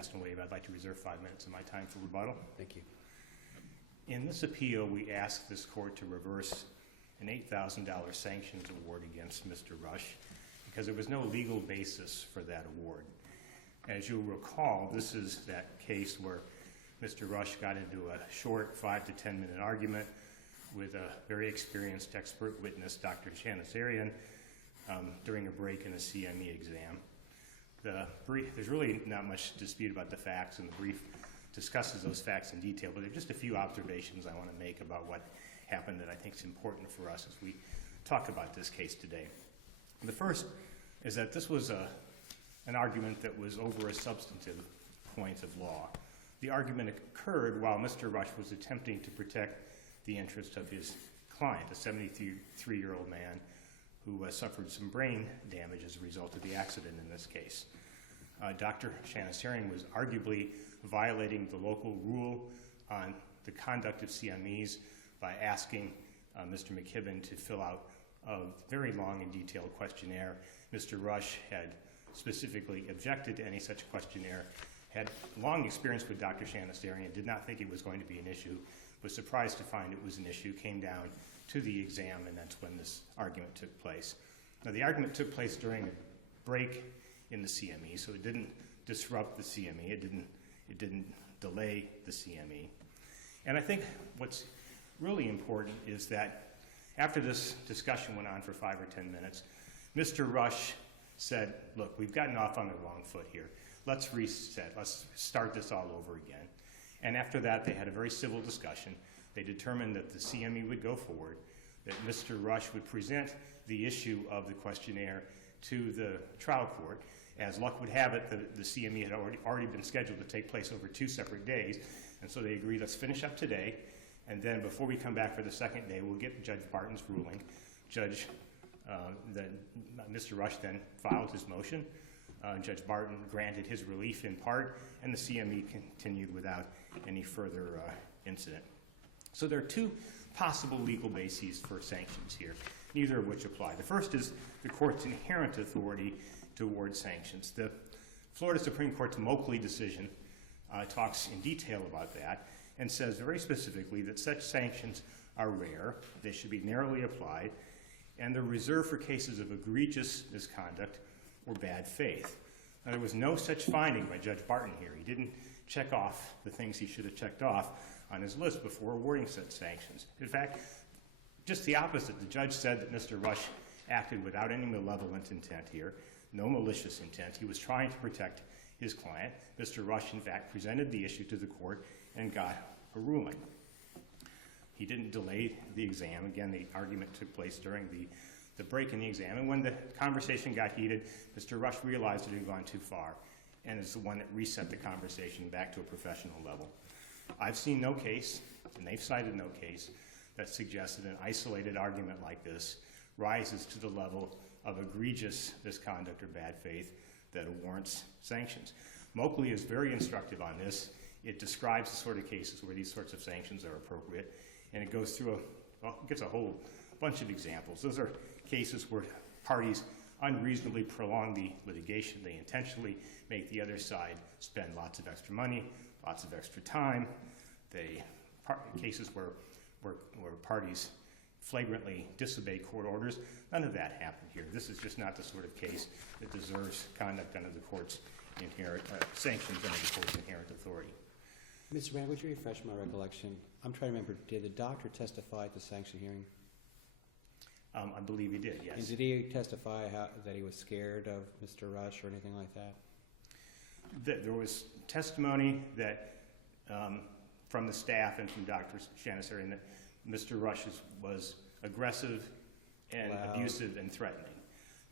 cast and waive. I'd like to reserve 5 minutes of my time for rebuttal. Thank you. In this appeal, we ask this court to reverse an $8,000 sanctions award against Mr. Rush because there was no legal basis for that award. As you'll recall, this is that case where Mr. Rush got into a short 5 to 10 minute argument with a very experienced expert witness, Dr. Shahnasarian, during a break in a CME exam. There's really not much dispute about the facts, and the brief discusses those facts in detail, but there are just a few observations I want to make about what happened that I think is important for us as we talk about this case today. The first is that this was an argument that was over a substantive point of law. The argument occurred while Mr. Rush was attempting to protect the interest of his client, a 73-year-old man who suffered some brain damage as a result of the accident in this case. Dr. Shahnasarian was arguably violating the local rule on the conduct of CMEs by asking Mr. McKibben to fill out a very long and detailed questionnaire. Mr. Rush had specifically objected to any such questionnaire, had long experience with Dr. Shahnasarian, did not think it was going to be an issue, was surprised to find it was an issue, came down to the exam, and that's when this argument took place. Now, the argument took place during a break in the CME, so it didn't disrupt the CME, it didn't delay the CME. And I think what's really important is that after this discussion went on for 5 or 10 minutes, Mr. Rush said, look, we've gotten off on the wrong foot here. Let's reset, let's start this all over again. And after that, they had a very civil discussion. They determined that the CME would go forward, that Mr. Rush would present the issue of the questionnaire to the trial court. As luck would have it, the CME had already been scheduled to take place over 2 separate days, and so they agreed, let's finish up today, and then before we come back for the second day, we'll get Judge Barton's ruling. Mr. Rush then filed his motion. Judge Barton granted his relief in part, and the CME continued without any further incident. So there are 2 possible legal bases for sanctions here, neither of which apply. The first is the court's inherent authority to award sanctions. The Florida Supreme Court's Moakley decision talks in detail about that and says very specifically that such sanctions are rare, they should be narrowly applied, and they're reserved for cases of egregious misconduct or bad faith. Now, there was no such finding by Judge Barton here. He didn't check off the things he should have checked off on his list before awarding such sanctions. In fact, just the opposite. The judge said that Mr. Rush acted without any malevolent intent here, no malicious intent. He was trying to protect his client. Mr. Rush, in fact, presented the issue to the court and got a ruling. He didn't delay the exam. Again, the argument took place during the break in the exam, and when the conversation got heated, Mr. Rush realized it had gone too far, and is the one that reset the conversation back to a professional level. I've seen no case, and they've cited no case, that suggests that an isolated argument like this rises to the level of egregious misconduct or bad faith that warrants sanctions. Moakley is very instructive on this. It describes the sort of cases where these sorts of sanctions are appropriate, and it goes through gets a whole bunch of examples. Those are cases where parties unreasonably prolong the litigation. They intentionally make the other side spend lots of extra money, lots of extra time. Cases where parties flagrantly disobey court orders. None of that happened here. This is just not the sort of case that deserves conduct under the court's sanctions under the court's inherent authority. Mr. Rand, would you refresh my recollection? I'm trying to remember, did the doctor testify at the sanction hearing? I believe he did, yes. And did he testify that he was scared of Mr. Rush or anything like that? There was testimony that from the staff and from Dr. Shahnasarian that Mr. Rush was aggressive and abusive and threatening.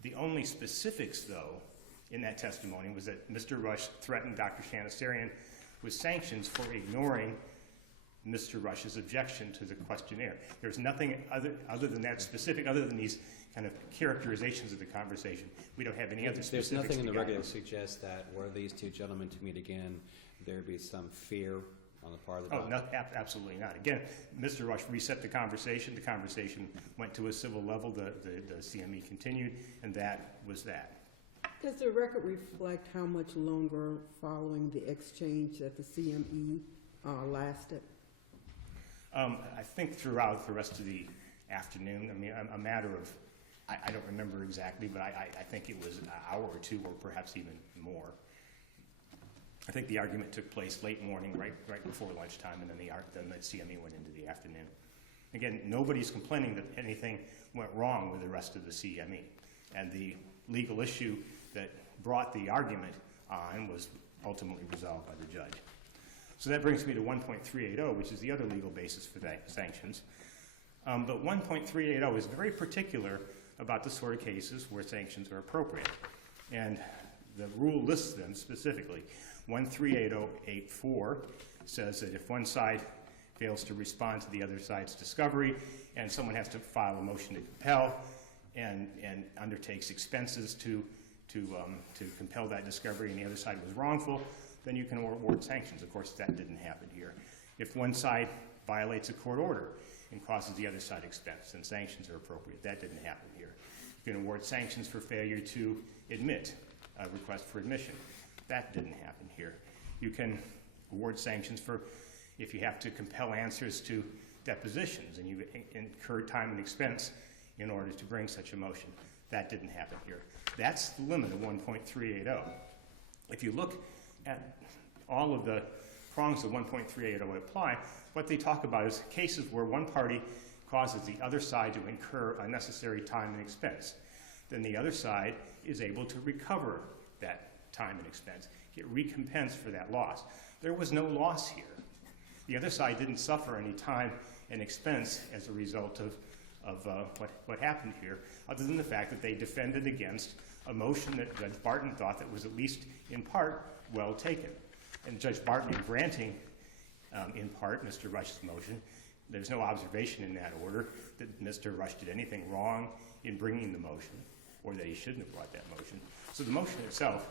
The only specifics, though, in that testimony was that Mr. Rush threatened Dr. Shahnasarian with sanctions for ignoring Mr. Rush's objection to the questionnaire. There's nothing other than that specific, other than these kind of characterizations of the conversation. We don't have any other specifics. There's nothing in the record that suggests that were these 2 gentlemen to meet again, there'd be some fear on the part of the doctor? Oh, no, absolutely not. Again, Mr. Rush reset the conversation. The conversation went to a civil level. The CME continued, and that was that. Does the record reflect how much longer following the exchange that the CME lasted? I think throughout the rest of the afternoon, I mean, a matter of, I don't remember exactly, but I think it was an hour or two, or perhaps even more. I think the argument took place late morning, right before lunchtime, and then the CME went into the afternoon. Again, nobody's complaining that anything went wrong with the rest of the CME. And the legal issue that brought the argument on was ultimately resolved by the judge. So that brings me to 1.380, which is the other legal basis for sanctions. But 1.380 is very particular about the sort of cases where sanctions are appropriate. And the rule lists them specifically. 1.380.8.4 says that if one side fails to respond to the other side's discovery and someone has to file a motion to compel and undertakes expenses to compel that discovery and the other side was wrongful, then you can award sanctions. Of course, that didn't happen here. If one side violates a court order and causes the other side expense, then sanctions are appropriate. That didn't happen here. You can award sanctions for failure to admit a request for admission. That didn't happen here. You can award sanctions for if you have to compel answers to depositions and you incur time and expense in order to bring such a motion. That didn't happen here. That's the limit of 1.380. If you look at all of the prongs of 1.380 apply, what they talk about is cases where one party causes the other side to incur unnecessary time and expense. Then the other side is able to recover that time and expense, get recompense for that loss. There was no loss here. The other side didn't suffer any time and expense as a result of what happened here, other than the fact that they defended against a motion that Judge Barton thought that was at least in part well taken. And Judge Barton, in granting in part Mr. Rush's motion, there's no observation in that order that Mr. Rush did anything wrong in bringing the motion or that he shouldn't have brought that motion. So the motion itself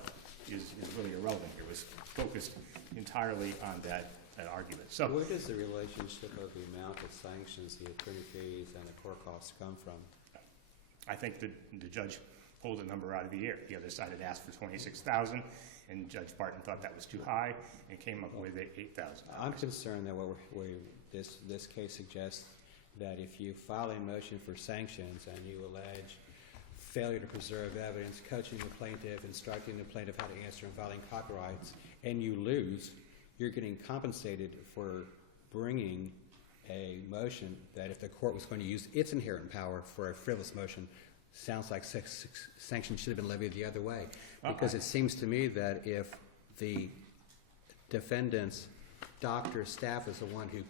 is really irrelevant here. It was focused entirely on that argument. So where does the relationship of the amount of sanctions, the attorney fees, and the court costs come from? I think that the judge pulled a number out of the air. The other side had asked for $26,000, and Judge Barton thought that was too high and came up with $8,000. I'm concerned that this case suggests that if you file a motion for sanctions and you allege failure to preserve evidence, coaching the plaintiff, instructing the plaintiff how to answer and filing copyrights, and you lose, you're getting compensated for bringing a motion that if the court was going to use its inherent power for a frivolous motion, sounds like sanctions should have been levied the other way. Because it seems to me that if the defendant's doctor staff is the one who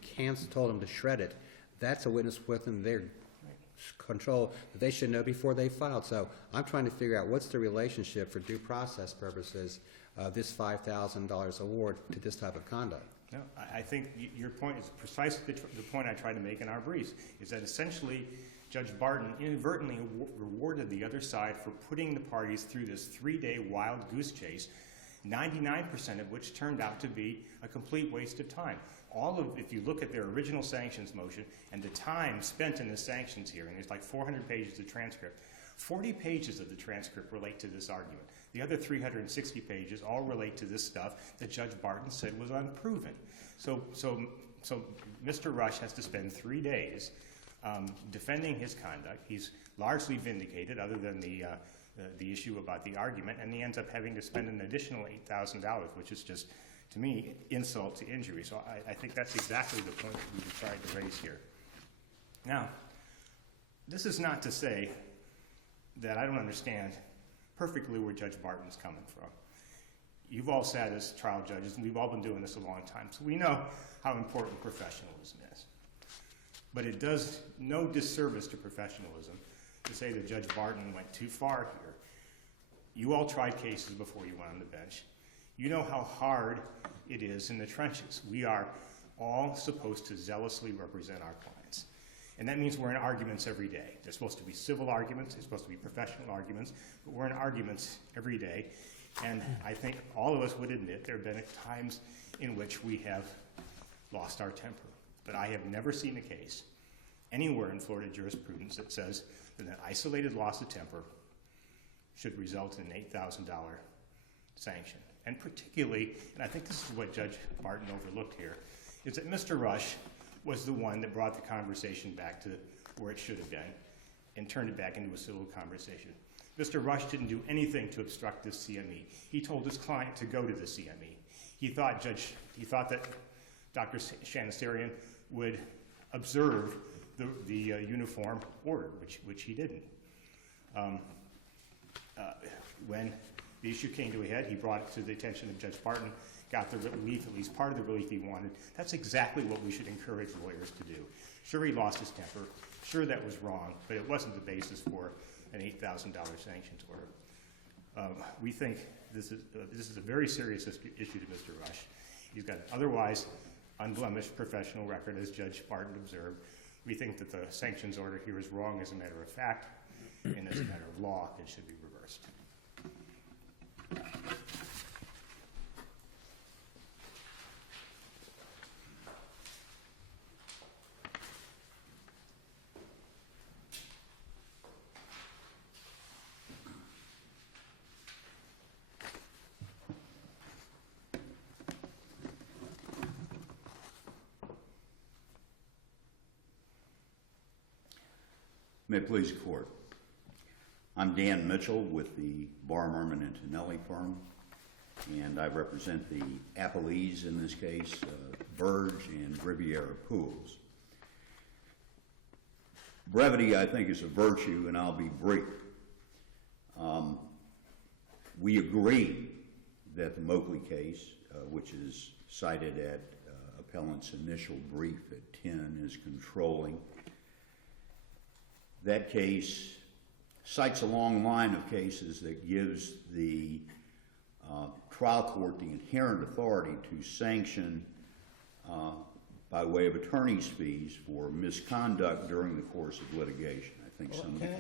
told him to shred it, that's a witness within their control that they should know before they filed. So I'm trying to figure out what's the relationship for due process purposes of this $5,000 award to this type of conduct. No, I think your point is precisely the point I tried to make in our briefs, is that essentially Judge Barton inadvertently rewarded the other side for putting the parties through this 3-day wild goose chase, 99% of which turned out to be a complete waste of time. If you look at their original sanctions motion and the time spent in the sanctions hearing, there's like 400 pages of transcript. 40 pages of the transcript relate to this argument. The other 360 pages all relate to this stuff that Judge Barton said was unproven. So Mr. Rush has to spend 3 days defending his conduct. He's largely vindicated, other than the issue about the argument, and he ends up having to spend an additional $8,000, which is just, to me, insult to injury. So I think that's exactly the point that we were trying to raise here. Now, this is not to say that I don't understand perfectly where Judge Barton's coming from. You've all sat as trial judges, and we've all been doing this a long time, so we know how important professionalism is. But it does no disservice to professionalism to say that Judge Barton went too far here. You all tried cases before you went on the bench. You know how hard it is in the trenches. We are all supposed to zealously represent our clients. And that means we're in arguments every day. They're supposed to be civil arguments, they're supposed to be professional arguments, but we're in arguments every day. And I think all of us would admit there have been times in which we have lost our temper. But I have never seen a case anywhere in Florida jurisprudence that says that an isolated loss of temper should result in an $8,000 sanction. And particularly, and I think this is what Judge Barton overlooked here, is that Mr. Rush was the one that brought the conversation back to where it should have been and turned it back into a civil conversation. Mr. Rush didn't do anything to obstruct this CME. He told his client to go to the CME. He thought that Dr. Shahnasarian would observe the uniform order, which he didn't. When the issue came to a head, he brought it to the attention of Judge Barton, got the relief, at least part of the relief he wanted. That's exactly what we should encourage lawyers to do. Sure, he lost his temper. Sure, that was wrong, but it wasn't the basis for an $8,000 sanctions order. We think this is a very serious issue to Mr. Rush. He's got an otherwise unblemished professional record, as Judge Barton observed. We think that the sanctions order here is wrong as a matter of fact, and as a matter of law, it should be reversed. May it please the Court. I'm Dan Mitchell with the Barr, Merman, and Tonelli firm, and I represent the Appellees in this case, Verge and Riviera Pools. Brevity, I think, is a virtue, and I'll be brief. We agree that the Moakley case, which is cited at appellant's initial brief at 10, is controlling. That case cites a long line of cases that gives the trial court the inherent authority to sanction by way of attorney's fees for misconduct during the course of litigation. I think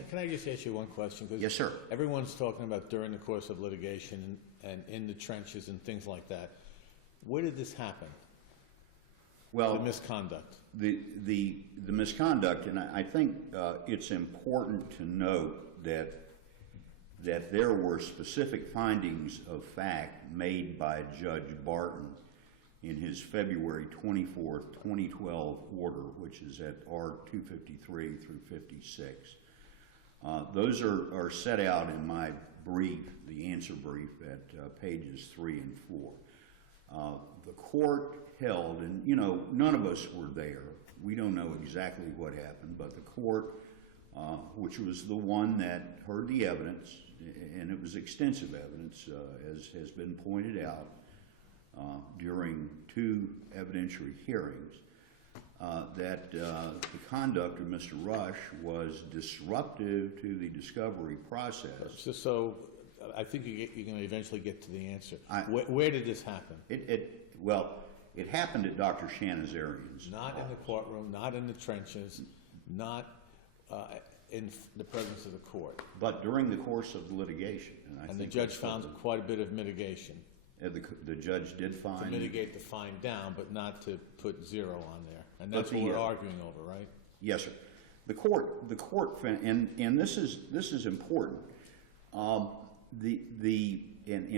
Can I just ask you one question? Yes, sir. Everyone's talking about during the course of litigation and in the trenches and things like that. Where did this happen? Well, the misconduct. The misconduct, and I think it's important to note that there were specific findings of fact made by Judge Barton in his February 24th, 2012 order, which is at R253 through 56. Those are set out in my brief, the answer brief, at pages 3 and 4. The court held, and none of us were there. We don't know exactly what happened, but the court, which was the one that heard the evidence, and it was extensive evidence, as has been pointed out during 2 evidentiary hearings, that the conduct of Mr. Rush was disruptive to the discovery process. So I think you're going to eventually get to the answer. Where did this happen? It happened at Dr. Shahnasarian's Not office. in the courtroom, not in the trenches, not in the presence of the court. But during the course of the litigation. And the judge found quite a bit of mitigation. The judge did find... To mitigate the fine down, but not to put 0 on there. And that's what we're arguing over, right? Yes, sir. The court, and this is important. And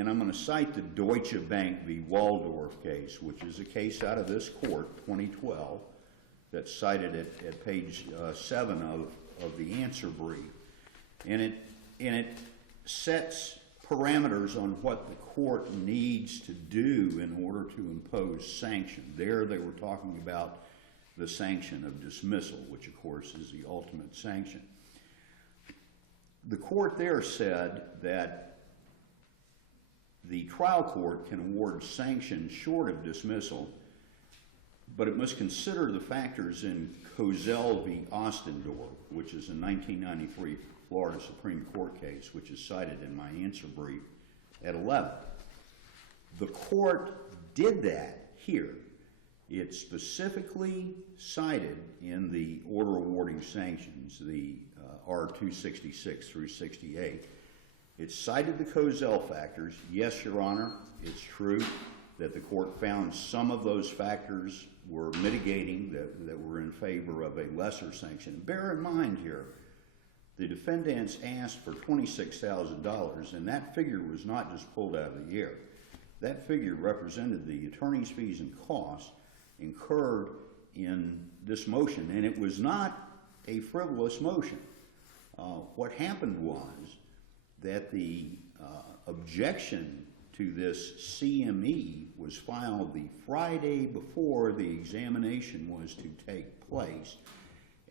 I'm going to cite the Deutsche Bank v. Waldorf case, which is a case out of this court, 2012, that's cited at page 7 of the answer brief. And it sets parameters on what the court needs to do in order to impose sanction. There they were talking about the sanction of dismissal, which of course is the ultimate sanction. The court there said that the trial court can award sanctions short of dismissal, but it must consider the factors in Kozel v. Ostendorf, which is a 1993 Florida Supreme Court case, which is cited in my answer brief at 11. The court did that here. It specifically cited in the order awarding sanctions, the R266 through 68, it cited the Kozel factors. Yes, Your Honor, it's true that the court found some of those factors were mitigating, that were in favor of a lesser sanction. Bear in mind here the defendants asked for $26,000, and that figure was not just pulled out of the air. That figure represented the attorney's fees and costs incurred in this motion, and it was not a frivolous motion. What happened was that the objection to this CME was filed the Friday before the examination was to take place,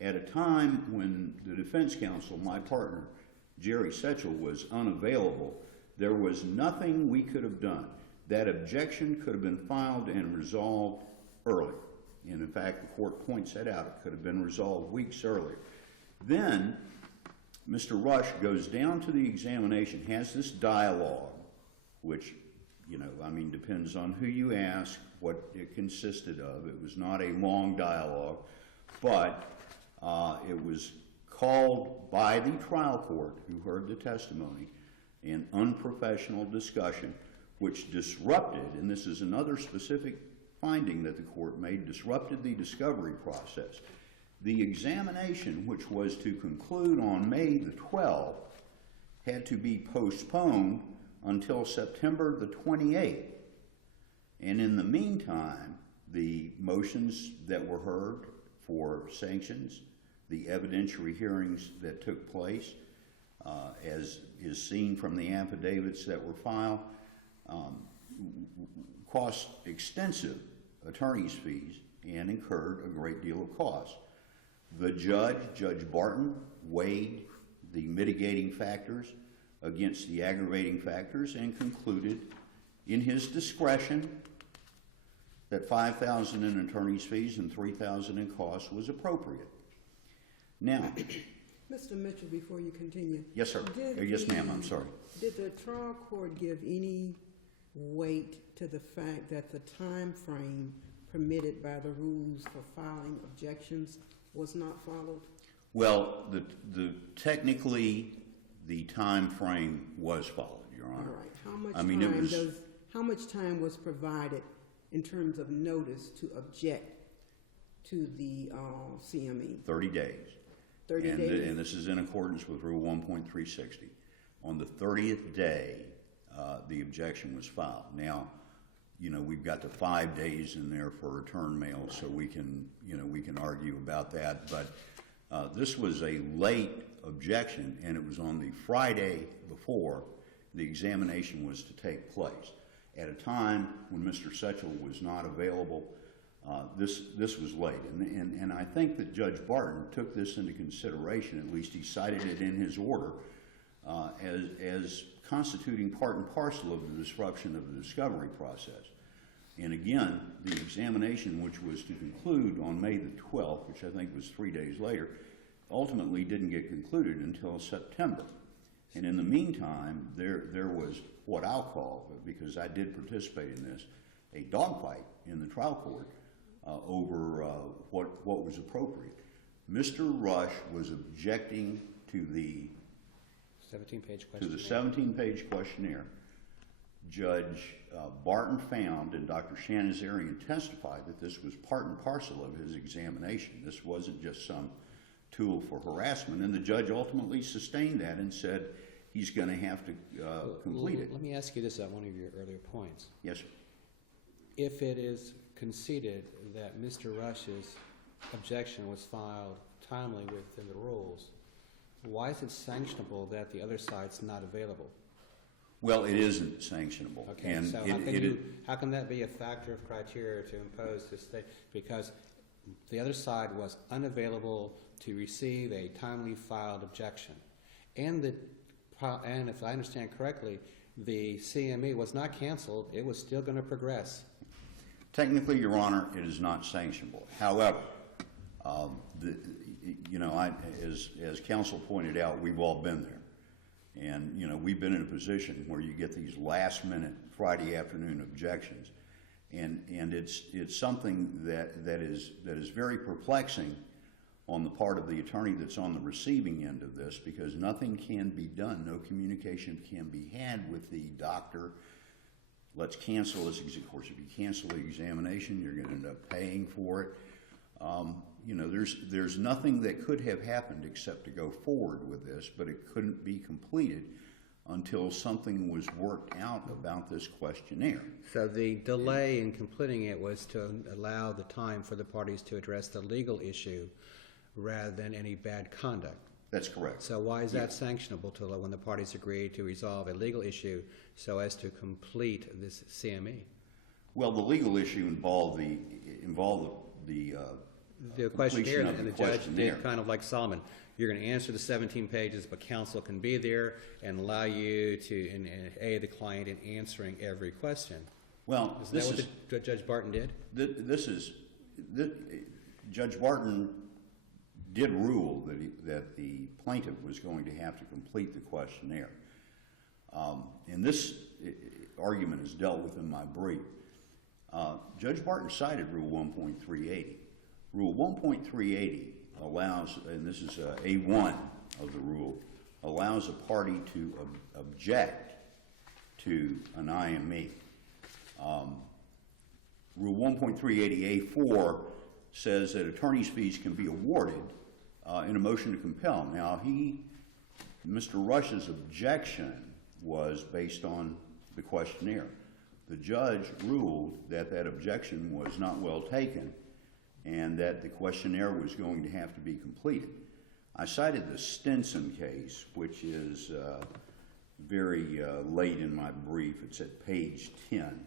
at a time when the defense counsel, my partner, Jerry Setchell, was unavailable. There was nothing we could have done. That objection could have been filed and resolved early. And in fact, the court points that out. It could have been resolved weeks earlier. Then, Mr. Rush goes down to the examination, has this dialogue, which, depends on who you ask, what it consisted of. It was not a long dialogue, but it was called by the trial court, who heard the testimony, an unprofessional discussion, which disrupted, and this is another specific finding that the court made, disrupted the discovery process. The examination, which was to conclude on May the 12th, had to be postponed until September the 28th. And in the meantime, the motions that were heard for sanctions, the evidentiary hearings that took place, as is seen from the affidavits that were filed, cost extensive attorney's fees and incurred a great deal of cost. The judge, Judge Barton, weighed the mitigating factors against the aggravating factors and concluded in his discretion that $5,000 in attorney's fees and $3,000 in costs was appropriate. Now, Mr. Mitchell, before you continue. yes, sir. Yes, ma'am, I'm sorry. Did the trial court give any weight to the fact that the time frame permitted by the rules for filing objections was not followed? Well, technically, the time frame was followed, Your Honor. All right. How much time was provided in terms of notice to object to the CME? 30 days. 30 days? And this is in accordance with Rule 1.360. On the 30th day, the objection was filed. Now, we've got the 5 days in there for return mail, so we can argue about that. But this was a late objection, and it was on the Friday before the examination was to take place. At a time when Mr. Setchell was not available, this was late. And I think that Judge Barton took this into consideration, at least he cited it in his order, as constituting part and parcel of the disruption of the discovery process. And again, the examination, which was to conclude on May the 12th, which I think was 3 days later, ultimately didn't get concluded until September. And in the meantime, there was what I'll call, because I did participate in this, a dogfight in the trial court over what was appropriate. Mr. Rush was objecting to the 17-page questionnaire. To the 17-page questionnaire. Judge Barton found, and Dr. Shahnasarian testified, that this was part and parcel of his examination. This wasn't just some tool for harassment, and the judge ultimately sustained that and said he's going to have to complete it. Let me ask you this on one of your earlier points. Yes, sir. If it is conceded that Mr. Rush's objection was filed timely within the rules, why is it sanctionable that the other side's not available? Well, it isn't sanctionable. Okay, and so how can that be a factor of criteria to impose this thing? Because the other side was unavailable to receive a timely filed objection. And if I understand correctly, the CME was not canceled. It was still going to progress. Technically, Your Honor, it is not sanctionable. However, as counsel pointed out, we've all been there. And, we've been in a position where you get these last-minute Friday afternoon objections. And it's something that is very perplexing on the part of the attorney that's on the receiving end of this, because nothing can be done. No communication can be had with the doctor. Let's cancel this. Of course, if you cancel the examination, you're going to end up paying for it. you know, there's nothing that could have happened except to go forward with this, but it couldn't be completed until something was worked out about this questionnaire. So the delay in completing it was to allow the time for the parties to address the legal issue rather than any bad conduct. That's correct. So why is that sanctionable to when the parties agree to resolve a legal issue so as to complete this CME? Well, the legal issue involved the questionnaire, completion of and the the judge questionnaire. did kind of like Solomon. You're going to answer the 17 pages, but counsel can be there and allow you to and aid the client in answering every question. Well, Is that what Judge Barton did? Judge Barton did rule that the plaintiff was going to have to complete the questionnaire. And this argument is dealt with in my brief. Judge Barton cited Rule 1.380. Rule 1.380 allows, and this is A1 of the rule, allows a party to object to an IME. Rule 1.380A4 says that attorney's fees can be awarded in a motion to compel. Now, Mr. Rush's objection was based on the questionnaire. The judge ruled that that objection was not well taken and that the questionnaire was going to have to be completed. I cited the Stinson case, which is very late in my brief. It's at page 10.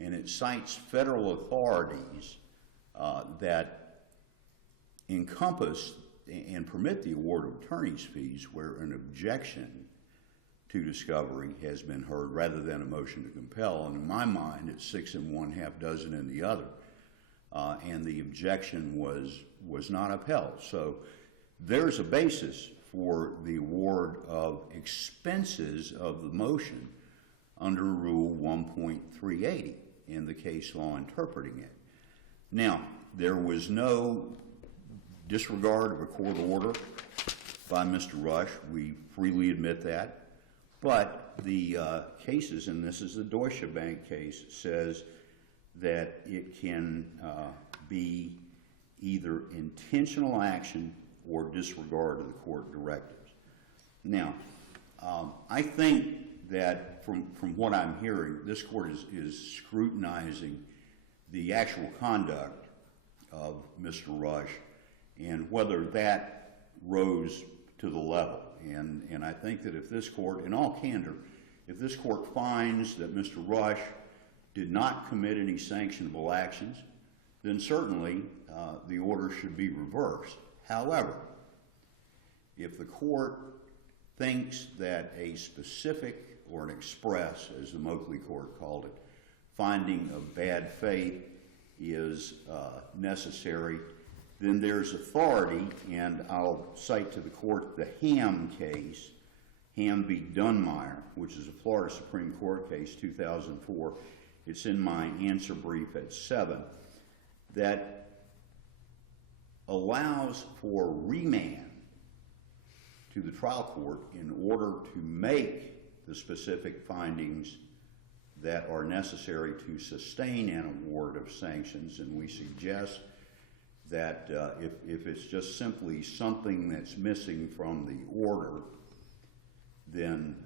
And it cites federal authorities that encompass and permit the award of attorney's fees where an objection to discovery has been heard rather than a motion to compel. And in my mind, it's 6 and 1/2 dozen in the other. And the objection was not upheld. So there's a basis for the award of expenses of the motion under Rule 1.380 in the case law interpreting it. Now, there was no disregard of a court order by Mr. Rush. We freely admit that. But the cases, and this is the Deutsche Bank case, says that it can be either intentional action or disregard of the court directives. Now, I think that from what I'm hearing, this court is scrutinizing the actual conduct of Mr. Rush and whether that rose to the level. And I think that if this court, in all candor, if this court finds that Mr. Rush did not commit any sanctionable actions, then certainly the order should be reversed. However, if the court thinks that a specific or an express, as the Moakley court called it, finding of bad faith is necessary, then there's authority, and I'll cite to the court the Ham case, Ham v. Dunmire, which is a Florida Supreme Court case, 2004. It's in my answer brief at 7, that allows for remand to the trial court in order to make the specific findings that are necessary to sustain an award of sanctions. And we suggest that if it's just simply something that's missing from the order, then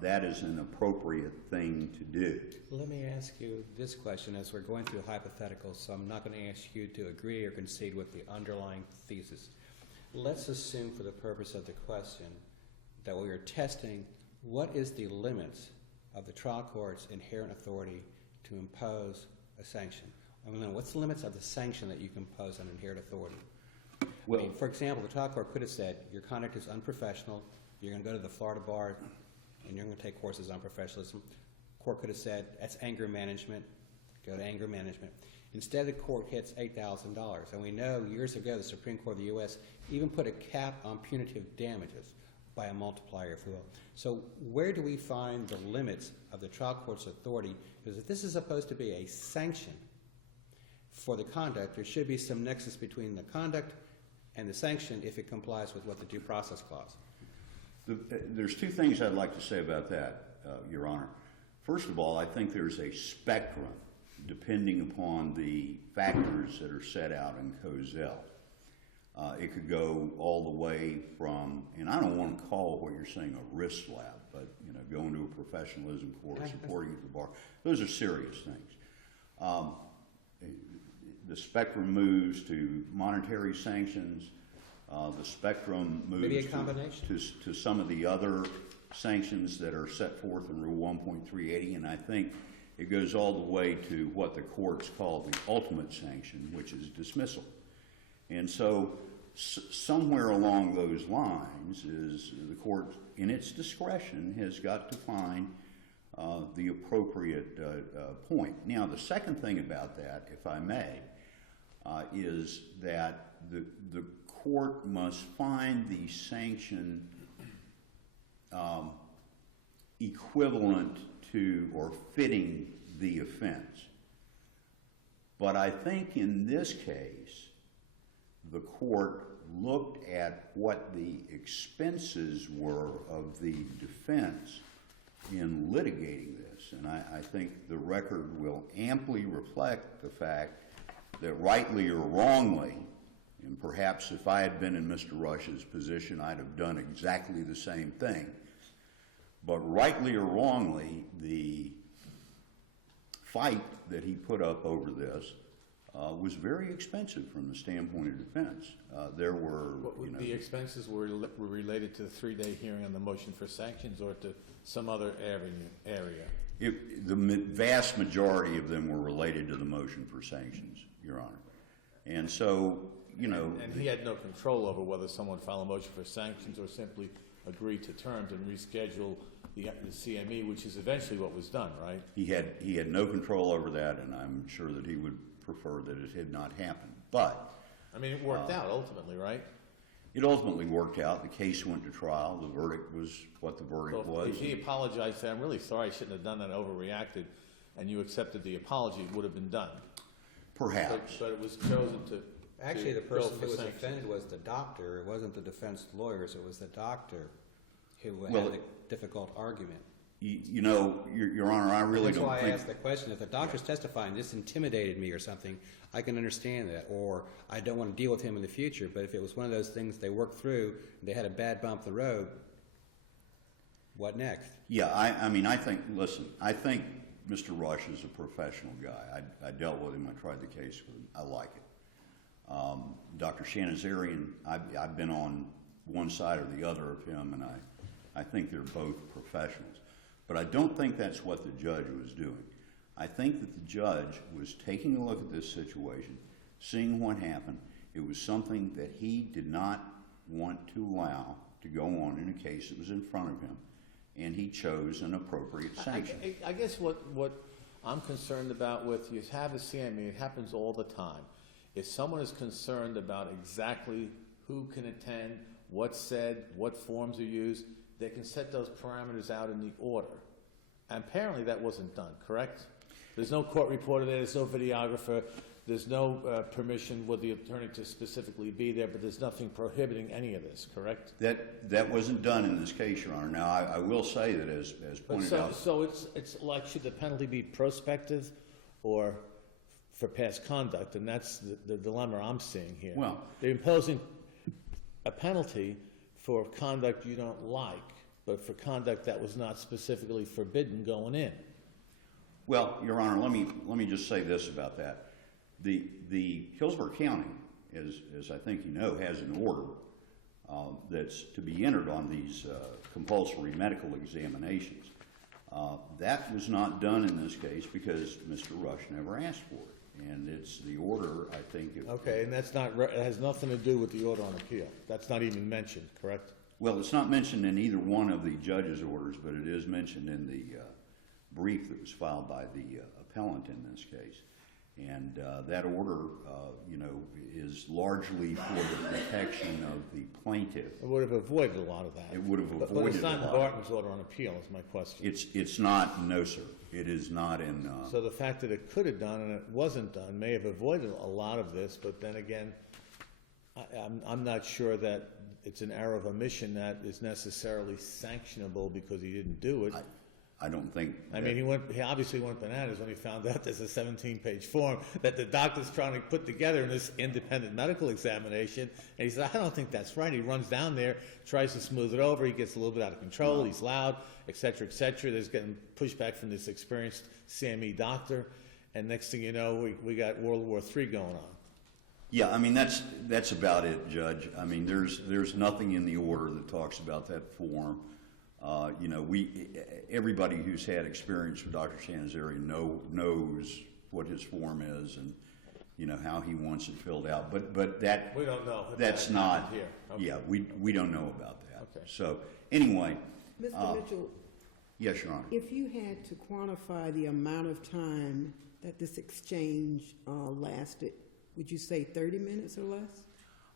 that is an appropriate thing to do. Let me ask you this question as we're going through hypotheticals, so I'm not going to ask you to agree or concede with the underlying thesis. Let's assume for the purpose of the question that we are testing what is the limits of the trial court's inherent authority to impose a sanction. I mean, what's the limits of the sanction that you can impose on inherent authority? Well, I mean, for example, the trial court could have said, your conduct is unprofessional, you're going to go to the Florida bar, and you're going to take courses on professionalism. Court could have said, that's anger management, go to anger management. Instead, the court hits $8,000. And we know years ago the Supreme Court of the U.S. even put a cap on punitive damages by a multiplier, if you will. So where do we find the limits of the trial court's authority? Because if this is supposed to be a sanction for the conduct, there should be some nexus between the conduct and the sanction if it complies with what the due process clause. There's two things I'd like to say about that, Your Honor. First of all, I think there's a spectrum depending upon the factors that are set out in Cozell. It could go all the way from, and I don't want to call what you're saying a wrist slap, but, you know, going to a professionalism course, reporting at the bar. Those are serious things. The spectrum moves to monetary sanctions. The spectrum moves Maybe a combination. to some of the other sanctions that are set forth in Rule 1.380, and I think it goes all the way to what the courts call the ultimate sanction, which is dismissal. And so somewhere along those lines is the court, in its discretion, has got to find the appropriate point. Now, the second thing about that, if I may, is that the court must find the sanction equivalent to or fitting the offense. But I think in this case, the court looked at what the expenses were of the defense in litigating this. And I think the record will amply reflect the fact that rightly or wrongly, and perhaps if I had been in Mr. Rush's position, I'd have done exactly the same thing. But rightly or wrongly, the fight that he put up over this was very expensive from the standpoint of defense. There were, you know, The expenses were related to the 3-day hearing on the motion for sanctions or to some other area? the vast majority of them were related to the motion for sanctions, Your Honor. And so, you know. And he had no control over whether someone filed a motion for sanctions or simply agreed to terms and reschedule the CME, which is eventually what was done, right? He had no control over that, and I'm sure that he would prefer that it had not happened. But I mean, it worked out ultimately, right? it ultimately worked out. The case went to trial. The verdict was what the verdict was. If he apologized, said, I'm really sorry, I shouldn't have done that, overreacted, and you accepted the apology, it would have been done. Perhaps. But it was chosen to Actually, the go person for who was sanctions. offended was the doctor. It wasn't the defense lawyers. It was the doctor who Well, had the difficult argument. You know, Your Honor, I really That's don't why think. I asked the question. If the doctor's testifying, this intimidated me or something, I can understand that. Or I don't want to deal with him in the future. But if it was one of those things they worked through, they had a bad bump in the road, what next? Yeah, I mean, I think Mr. Rush is a professional guy. I dealt with him. I tried the case with him. I like it. Dr. Shahnasarian, I've been on one side or the other of him, and I think they're both professionals. But I don't think that's what the judge was doing. I think that the judge was taking a look at this situation, seeing what happened. It was something that he did not want to allow to go on in a case that was in front of him, and he chose an appropriate sanction. I guess what I'm concerned about with, you have a CME, it happens all the time. If someone is concerned about exactly who can attend, what's said, what forms are used, they can set those parameters out in the order. And apparently that wasn't done, correct? There's no court reporter there, there's no videographer, there's no permission with the attorney to specifically be there, but there's nothing prohibiting any of this, correct? That wasn't done in this case, Your Honor. Now, I will say that as pointed out. So it's like, should the penalty be prospective or for past conduct? And that's the dilemma I'm seeing here. Well, they're imposing a penalty for conduct you don't like, but for conduct that was not specifically forbidden going in. well, Your Honor, let me just say this about that. The Hillsborough County, as I think you know, has an order that's to be entered on these compulsory medical examinations. That was not done in this case because Mr. Rush never asked for it. And it's the order, I think. Okay, and that's not, it has nothing to do with the order on appeal. That's not even mentioned, correct? Well, it's not mentioned in either one of the judge's orders, but it is mentioned in the brief that was filed by the appellant in this case. And that order, is largely for the protection of the plaintiff. It would have avoided a lot of that. It would have avoided But it's not a in lot. Barton's order on appeal, is my question. It's not, no, sir. It is not in. So the fact that it could have done and it wasn't done may have avoided a lot of this, but then again, I'm not sure that it's an error of omission that is necessarily sanctionable because he didn't do it. I don't think. I mean, he obviously went bananas when he found out there's a 17-page form that the doctor's trying to put together in this independent medical examination. And he said, I don't think that's right. He runs down there, tries to smooth it over. He gets a little bit out of control. He's loud, et cetera, et cetera. There's getting pushback from this experienced CME doctor. And next thing you know, we got World War III going on. Yeah, I mean, that's about it, Judge. I mean, there's nothing in the order that talks about that form. You know, everybody who's had experience with Dr. Shahnasarian knows what his form is and, you know, how he wants it filled out. But that We don't know. if that's that not happened here. Okay. Yeah, we don't know about that. Okay. So anyway, Mr. Mitchell, yes, Your Honor. if you had to quantify the amount of time that this exchange lasted, would you say 30 minutes or less?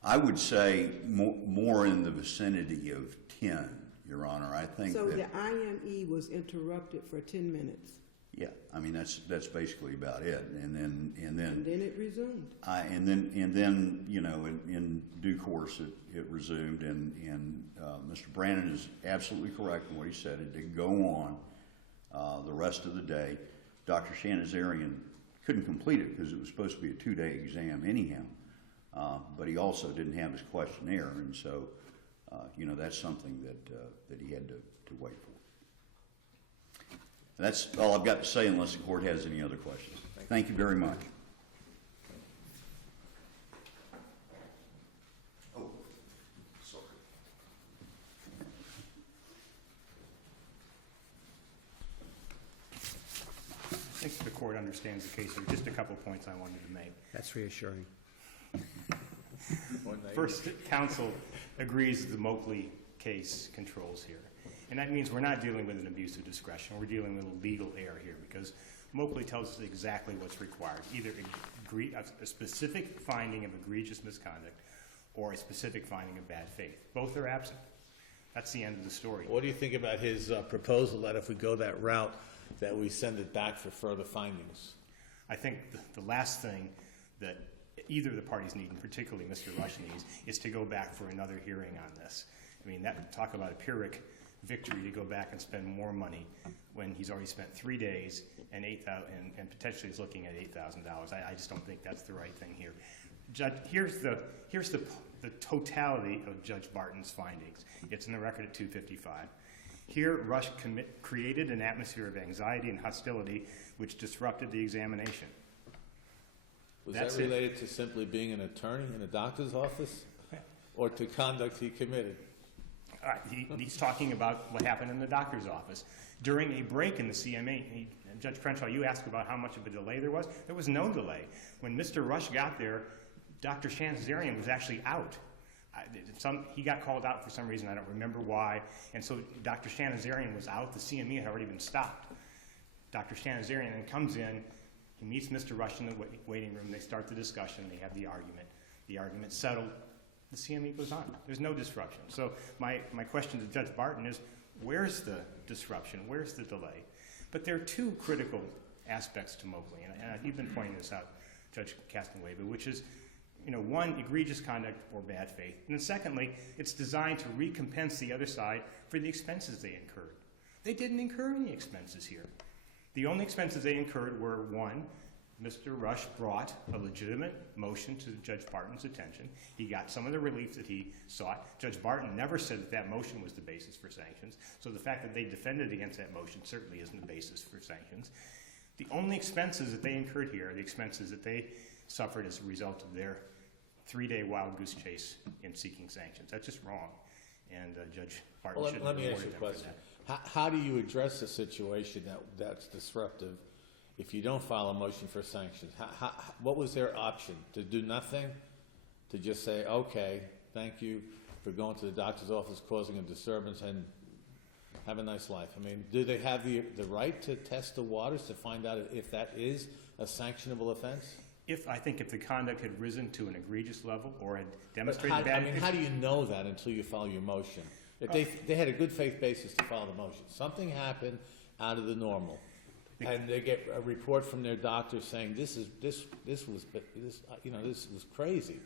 I would say more in the vicinity of 10, Your Honor. I think So that. the IME was interrupted for 10 minutes, Yeah, I mean that's basically about it, and then and then it resumed. and then you know in due course it resumed, and Mr. Brandon is absolutely correct in what he said. It did go on the rest of the day. Dr. Shahnasarian couldn't complete it because it was supposed to be a 2-day exam anyhow, but he also didn't have his questionnaire, and so you know that's something that he had to wait for. That's all I've got to say unless the court has any other questions. Thank you very much. Oh, sorry. I think the court understands the case here. Just a couple points I wanted to make. That's reassuring. First, counsel agrees that the Moakley case controls here. And that means we're not dealing with an abuse of discretion. We're dealing with a legal error here because Moakley tells us exactly what's required, either a specific finding of egregious misconduct or a specific finding of bad faith. Both are absent. That's the end of the story. What do you think about his proposal that if we go that route, that we send it back for further findings? I think the last thing that either of the parties need, and particularly Mr. Rush needs, is to go back for another hearing on this. I mean, talk about a Pyrrhic victory to go back and spend more money when he's already spent 3 days and potentially is looking at $8,000. I just don't think that's the right thing here. Judge, here's the totality of Judge Barton's findings. It's in the record at 255. Here, Rush created an atmosphere of anxiety and hostility which disrupted the examination. Was That's that it. related to simply being an attorney in a doctor's office or to conduct he committed? He's talking about what happened in the doctor's office. During a break in the CME, Judge Crenshaw, you asked about how much of a delay there was. There was no delay. When Mr. Rush got there, Dr. Shahnasarian was actually out. He got called out for some reason. I don't remember why. And so Dr. Shahnasarian was out. The CME had already been stopped. Dr. Shahnasarian then comes in. He meets Mr. Rush in the waiting room. They start the discussion. They have the argument. The argument settled. The CME goes on. There's no disruption. So my question to Judge Barton is, where's the disruption? Where's the delay? But there are two critical aspects to Moakley, and you've been pointing this out, Judge Castanwayba, which is, one, egregious conduct or bad faith. And then secondly, it's designed to recompense the other side for the expenses they incurred. They didn't incur any expenses here. The only expenses they incurred were, one, Mr. Rush brought a legitimate motion to Judge Barton's attention. He got some of the relief that he sought. Judge Barton never said that that motion was the basis for sanctions, so the fact that they defended against that motion certainly isn't the basis for sanctions. The only expenses that they incurred here are the expenses that they suffered as a result of their 3-day wild goose chase in seeking sanctions. That's just wrong, and Judge Barton shouldn't have Let me ask you awarded a them for question. that. How do you address a situation that's disruptive if you don't file a motion for sanctions? What was their option? To do nothing? To just say, okay, thank you for going to the doctor's office, causing a disturbance, and have a nice life? I mean, do they have the right to test the waters to find out if that is a sanctionable offense? I think if the conduct had risen to an egregious level or had But demonstrated bad... how do you know that until you file your motion? If they had a good faith basis to file the motion. Something happened out of the normal. And they get a report from their doctor saying this was crazy.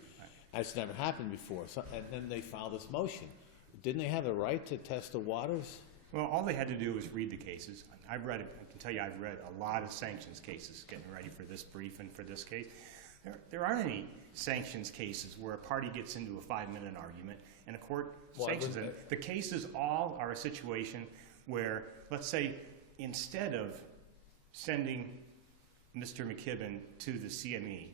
It's never happened before. And then they file this motion. Didn't they have the right to test the waters? Well, all they had to do was read the cases. I can tell you, I've read a lot of sanctions cases getting ready for this brief and for this case. There aren't any sanctions cases where a party gets into a 5-minute argument and a court sanctions them. The cases all are a situation where, let's say, instead of sending Mr. McKibben to the CME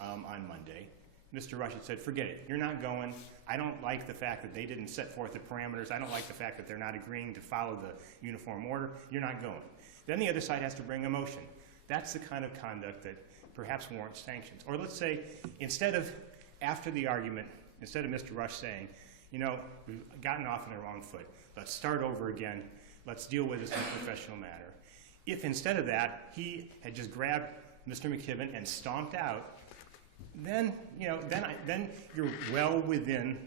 on Monday, Mr. Rush had said, forget it, you're not going. I don't like the fact that they didn't set forth the parameters. I don't like the fact that they're not agreeing to follow the uniform order. You're not going. Then the other side has to bring a motion. That's the kind of conduct that perhaps warrants sanctions. Or let's say, instead of, after the argument, instead of Mr. Rush saying, you know, we've gotten off on the wrong foot, let's start over again, let's deal with this in a professional manner. If instead of that, he had just grabbed Mr. McKibben and stomped out, then, you know, then you're well within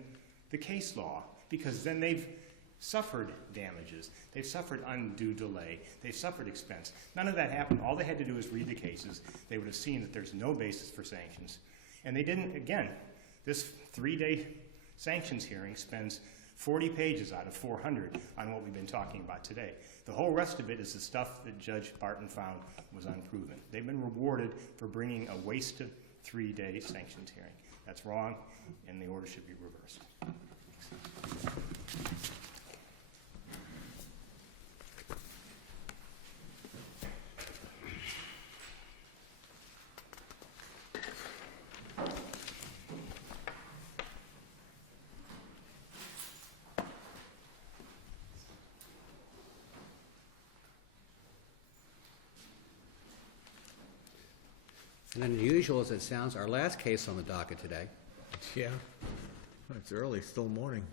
the case law, because then they've suffered damages. They've suffered undue delay. They've suffered expense. None of that happened. All they had to do was read the cases. They would have seen that there's no basis for sanctions. And they didn't. Again, this 3-day sanctions hearing spends 40 pages out of 400 on what we've been talking about today. The whole rest of it is the stuff that Judge Barton found was unproven. They've been rewarded for bringing a wasted 3-day sanctions hearing. That's wrong, and the order should be reversed. And unusual as it sounds, our last case on the docket today Yeah. It's early, still morning.